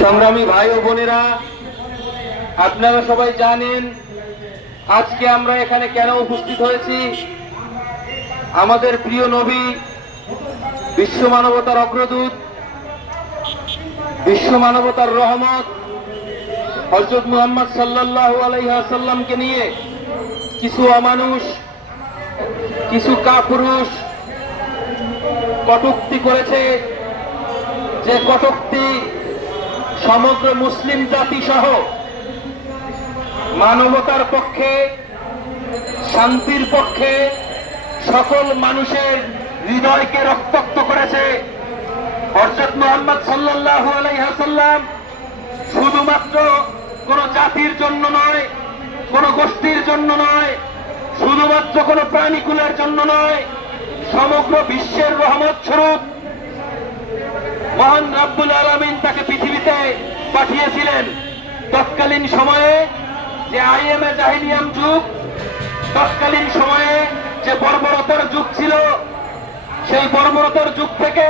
সংগ্রামী ভাই ও বোনেরা, আপনারা সবাই জানেন আজকে আমরা এখানে কেন উপস্থিত হয়েছি। আমাদের প্রিয় নবী, বিশ্ব মানবতার অগ্রদূত, বিশ্ব মানবতার রহমত হযরত মুহাম্মদ সাল্লাল্লাহু আলাইহি ওয়াসাল্লামকে নিয়ে কিছু অমানুষ, কিছু কাপুরুষ কটূক্তি করেছে। যে কটূক্তি সমগ্র মুসলিম জাতি সহ মানবতার পক্ষে, শান্তির পক্ষে সকল মানুষের হৃদয়কে রক্তাক্ত করেছে। হযরত মুহাম্মদ সাল্লাল্লাহু আলাইহি ওয়াসাল্লাম শুধুমাত্র কোন জাতির জন্য নয়, কোন গোষ্ঠীর জন্য নয়, শুধুমাত্র কোন প্রাণীকুলের জন্য নয়, সমগ্র বিশ্বের রহমত স্বরূপ মহান রব্বুল আলামিন তাকে পৃথিবীতে পাঠিয়েছিলেন। তৎকালীন সময়ে যে আইএমএ জাহিলিয়াম যুগ, তৎকালীন সময়ে যে বর্বরতার যুগ ছিল, সেই বর্বরতার যুগ থেকে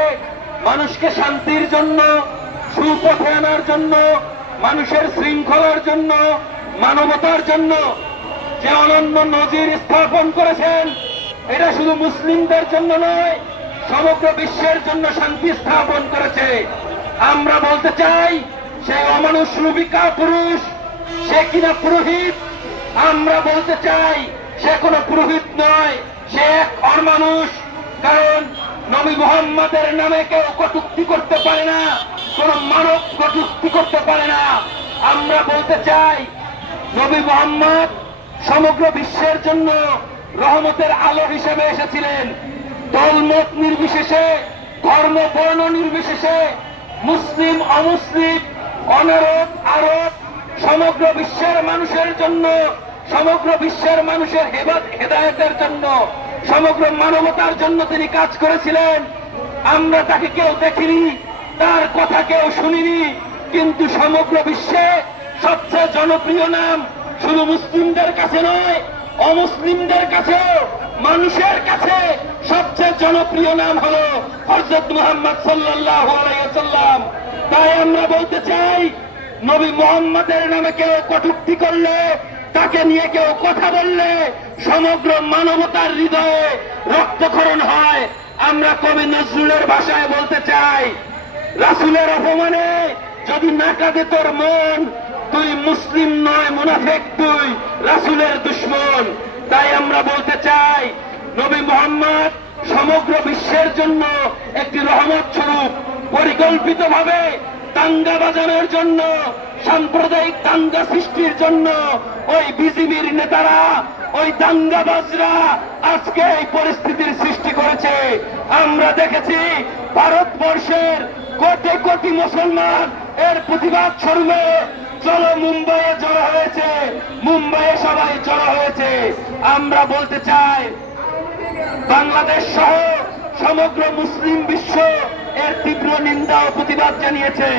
মানুষকে শান্তির জন্য, সুপথে আনার জন্য, মানুষের শৃঙ্খলার জন্য, মানবতার জন্য যে অনন্য নজির স্থাপন করেছেন, এটা শুধু মুসলিমদের জন্য নয়, সমগ্র বিশ্বের জন্য শান্তি স্থাপন করেছে। আমরা বলতে চাই, সেই অমানুষ রূপী কাপুরুষ, সে কিনা পুরোহিত। আমরা বলতে চাই, সে কোনো পুরোহিত নয়, সে এক অমানুষ। কারণ নবী মুহাম্মদের নামে কেউ কটূক্তি করতে পারে না, কোন মানব কটূক্তি করতে পারে না। আমরা বলতে চাই, নবী মুহাম্মদ সমগ্র বিশ্বের জন্য রহমতের আলো হিসেবে এসেছিলেন। দলমত নির্বিশেষে, ধর্ম বর্ণ নির্বিশেষে, মুসলিম অমুসলিম, অনারব আরব, সমগ্র বিশ্বের মানুষের জন্য, সমগ্র বিশ্বের মানুষের হেদায়েতের জন্য, সমগ্র মানবতার জন্য তিনি কাজ করেছিলেন। আমরা তাকে কেউ দেখিনি, তার কথা কেউ শুনিনি, কিন্তু সমগ্র বিশ্বে সবচেয়ে জনপ্রিয় নাম শুধু মুসলিমদের কাছে নয়, অমুসলিমদের কাছেও, মানুষের কাছে সবচেয়ে জনপ্রিয় নাম হলো হযরত মুহাম্মদ সাল্লাল্লাহু আলাইহি ওয়াসাল্লাম। তাই আমরা বলতে চাই, নবী মুহাম্মদের নামে কেউ কটূক্তি করলে, তাকে নিয়ে কেউ কথা বললে সমগ্র মানবতার হৃদয়ে রক্তক্ষরণ হয়। আমরা কবি নজরুলের ভাষায় বলতে চাই, রাসূলের অপমানে যদি না কাঁদে তোর মন, তুই মুসলিম নয়, মুনাফিক, তুই রাসূলের দুশমন। তাই আমরা বলতে চাই, নবী মুহাম্মদ সমগ্র বিশ্বের জন্য একটি রহমত স্বরূপ। পরিকল্পিতভাবে দাঙ্গা বাজানোর জন্য, সাম্প্রদায়িক দাঙ্গা সৃষ্টির জন্য ওই বিজিবির নেতারা, ওই দাঙ্গাবাজরা আজকে এই পরিস্থিতির সৃষ্টি করেছে। আমরা দেখেছি ভারতবর্ষের কোটি কোটি মুসলমান এর প্রতিবাদ স্বরূপে চলো মুম্বাইয়ে জড়ো হয়েছে, মুম্বাইয়ে সবাই জড়ো হয়েছে। আমরা বলতে চাই, বাংলাদেশ সহ সমগ্র মুসলিম বিশ্ব এর তীব্র নিন্দা ও প্রতিবাদ জানিয়েছে।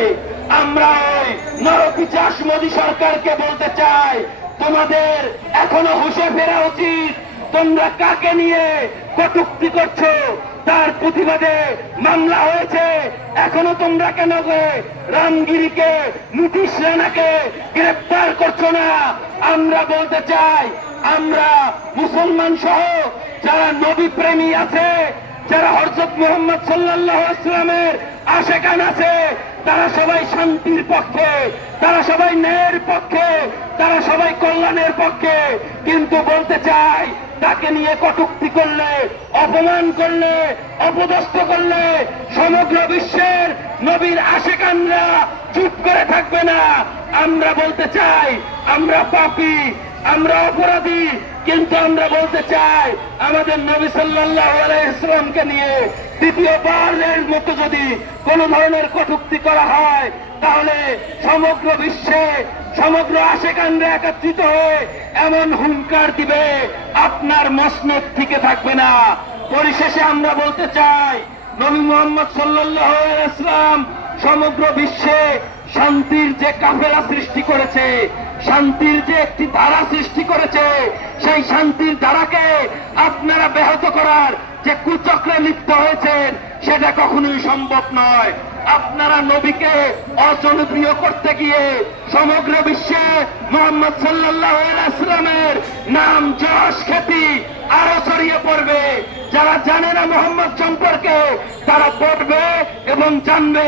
আমরা ওই নরপিচাস মোদী সরকারকে বলতে চাই, তোমাদের এখনো হুঁশে ফেরা উচিত। তোমরা কাকে নিয়ে কটূক্তি করছো, তার প্রতিবাদে মামলা হয়েছে, এখনো তোমরা কেন রামগিরিকে, নীতিশ রানাকে গ্রেফতার করছো না? আমরা বলতে চাই, আমরা মুসলমান সহ যারা নবী প্রেমী আছে, যারা হযরত মুহাম্মদ সাল্লাল্লাহু আলাইহি ওয়াসাল্লামের আশিকান আছে, তারা সবাই শান্তির পক্ষে, তারা সবাই ন্যায়ের পক্ষে, তারা সবাই কল্যাণের পক্ষে। কিন্তু বলতে চাই, তাকে নিয়ে কটূক্তি করলে, অপমান করলে, অপদস্থ করলে সমগ্র বিশ্বের নবীর আশিকানরা চুপ করে থাকবে না। আমরা বলতে চাই, আমরা পাপী, আমরা অপরাধী, কিন্তু আমরা বলতে চাই, আমাদের নবী সাল্লাল্লাহু আলাইহি ওয়াসাল্লামকে নিয়ে দ্বিতীয়বারের মতো যদি কোন ধরনের কটূক্তি করা হয়, তাহলে সমগ্র বিশ্বে সমগ্র আশিকানরা একত্রিত হয়ে এমন হুঙ্কার দিবে, আপনার মসনদ থেকে থাকবে না। পরিশেষে আমরা বলতে চাই, নবী মুহাম্মদ সাল্লাল্লাহু আলাইহি ওয়াসাল্লাম সমগ্র বিশ্বে শান্তির যে কাফেলা সৃষ্টি করেছে, শান্তির যে একটি ধারা সৃষ্টি করেছে, সেই শান্তির ধারাকে আপনারা ব্যাহত করার যে কুচক্রে লিপ্ত হয়েছেন, সেটা কখনোই সম্ভব নয়। আপনারা নবীকে অজনপ্রিয় করতে গিয়ে সমগ্র বিশ্বে মুহাম্মদ সাল্লাল্লাহু আলাইহি ওয়াসাল্লামের নাম যশ খ্যাতি আরো ছড়িয়ে পড়বে। যারা জানে না মুহাম্মদ সম্পর্কে তারা পড়বে এবং জানবে,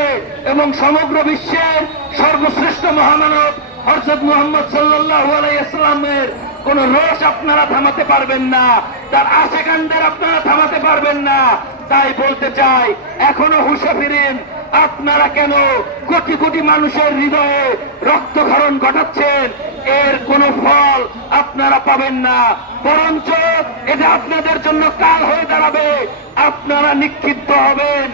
এবং সমগ্র বিশ্বের সর্বশ্রেষ্ঠ মহামানব হযরত মুহাম্মদ সাল্লাল্লাহু আলাইহি ওয়াসাল্লামের কোন রোষ আপনারা থামাতে পারবেন না, তার আশেকানদের আপনারা থামাতে পারবেন না। তাই বলতে চাই, এখনো হুঁশে ফিরেন। আপনারা কেন কোটি কোটি মানুষের হৃদয়ে রক্তক্ষরণ ঘটাচ্ছেন? এর কোনো ফল আপনারা পাবেন না, বরঞ্চ এটা আপনাদের জন্য কাল হয়ে দাঁড়াবে। আপনারা নিক্ষিপ্ত হবেন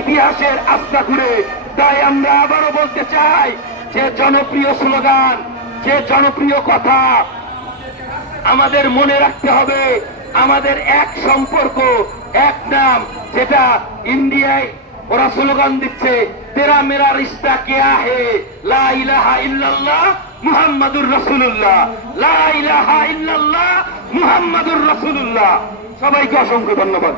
ইতিহাসের আস্থা ঘুরে। তাই আমরা আবারও বলতে চাই, যে জনপ্রিয় স্লোগান, যে জনপ্রিয় কথা আমাদের মনে রাখতে হবে, আমাদের এক সম্পর্ক, এক নাম, যেটা ইন্ডিয়ায় ওরা স্লোগান দিচ্ছে, তেরা মেরা রিশতা কিয়া হে, লা ইলাহা ইল্লাল্লাহ মুহাম্মাদুর রাসূলুল্লাহ, লা ইলাহা ইল্লাল্লাহ মুহাম্মাদুর রাসূলুল্লাহ। সবাইকে অসংখ্য ধন্যবাদ।